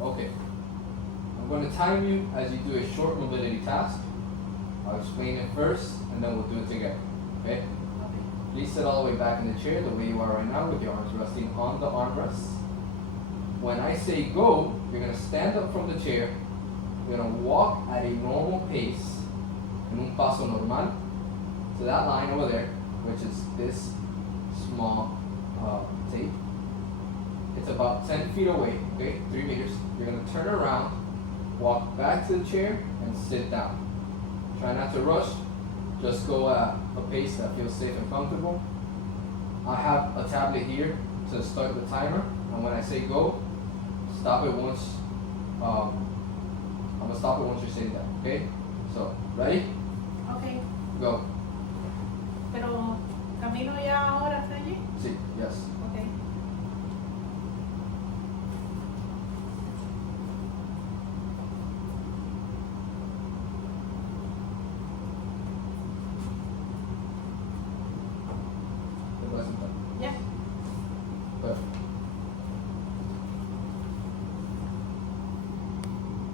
Okay. I'm going to time you as you do a short mobility task. I'll explain it first, and then we'll do it together. Okay? Please sit all the way back in the chair the way you are right now with your arms resting on the armrests. When I say go, you're going to stand up from the chair. You're going to walk at a normal pace, en un paso normal, to that line over there, which is this small tape. It's about 10 feet away, okay, 3 meters. You're going to turn around, walk back to the chair, and sit down. Try not to rush. Just go at a pace that feels safe and comfortable. I have a tablet here to start the timer, and when I say go, stop it once. I'm gonna stop it once you say that. Okay? So, ready? Okay. Go. Pero camino ya ahora hasta allí. Sí. Yes. Okay. Te puedes sentar.